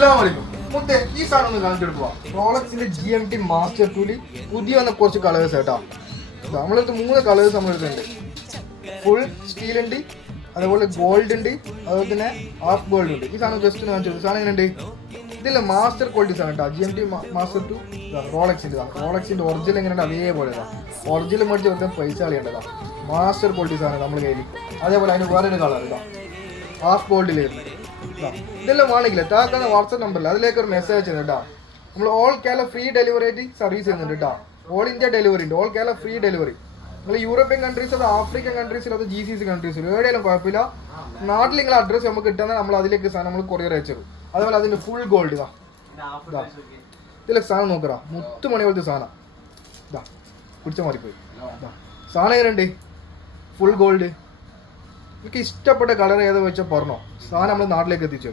അസ്സലാമലൈക്കും. മുത്തേ ഈ സാധനം ഒന്ന് കാണിച്ചിട്ട് പോവാം. റോളക്സിന്റെ GMT മാസ്റ്റർ ടൂലി പുതിയ വന്ന കുറച്ച് കളേഴ്സ് കേട്ടോ. നമ്മളടുത്ത് 3 കളേഴ്സ് നമ്മളെടുത്തുണ്ട്. ഫുൾ സ്റ്റീൽ ഉണ്ട്, അതേപോലെ ഗോൾഡ് ഉണ്ട്, അതുപോലെ തന്നെ ഹാഫ് ഗോൾഡ് ഉണ്ട്. ഈ സാധനം ജസ്റ്റ് കാണിച്ചു. സാധനം എങ്ങനെയുണ്ട്? ഇതില്ല മാസ്റ്റർ ക്വാളിറ്റി സാധനം കേട്ടോ. GMT മാസ്റ്റർ ടു റോളക്സിന്റെ ഒറിജിനൽ എങ്ങനെയുണ്ട് അതേപോലെ ഒറിജിനൽ മേടിച്ച് വെറുതെ പൈസ കളയേണ്ടതാ. മാസ്റ്റർ ക്വാളിറ്റി സാധനം നമ്മൾ കയ്യിൽ. അതേപോലെ അതിന് വേറൊരു കളർ ഇതാ, ഹാഫ് ഗോൾഡിലായിരുന്നു. ഇതെല്ലാം വേണമെങ്കിൽ താക്കുന്ന വാട്സപ്പ് നമ്പറിൽ അതിലേക്ക് ഒരു മെസ്സേജ് ചെയ്യുന്നുണ്ട് കേട്ടോ. നമ്മൾ ഓൾ കേരള ഫ്രീ ഡെലിവറി ആയിട്ട് സർവീസ് ചെയ്യുന്നുണ്ട് കേട്ടോ. ഓൾ ഇന്ത്യ ഡെലിവറി ഉണ്ട്, ഓൾ കേരള ഫ്രീ ഡെലിവറി. നിങ്ങൾ യൂറോപ്യൻ കൺട്രീസ്, അത് ആഫ്രിക്കൻ കൺട്രീസിൽ, അത് GCC കൺട്രീസിൽ എവിടെയാലും കുഴപ്പമില്ല. നാട്ടിൽ നിങ്ങളെ അഡ്രസ്സ് നമുക്ക് കിട്ടുന്ന നമ്മൾ അതിലേക്ക് സാധനം നമ്മൾ കൊറിയർ അയച്ചു തരും. അതേപോലെ അതിൻ്റെ ഫുൾ ഗോൾഡ് ഇതാ, ഇതിലേക്ക് സാധനം നോക്കറാ, മുത്തുമണി പോലത്തെ സാധനം ഇതാ, പിടിച്ച മാറിപ്പോയി. സാധനം എങ്ങനെയുണ്ട്? Full gold. എനിക്ക് ഇഷ്ടപ്പെട്ട കളർ ഏതാ വെച്ചാൽ പറഞ്ഞോ, സാധനം നമ്മൾ നാട്ടിലേക്ക് എത്തിച്ചു.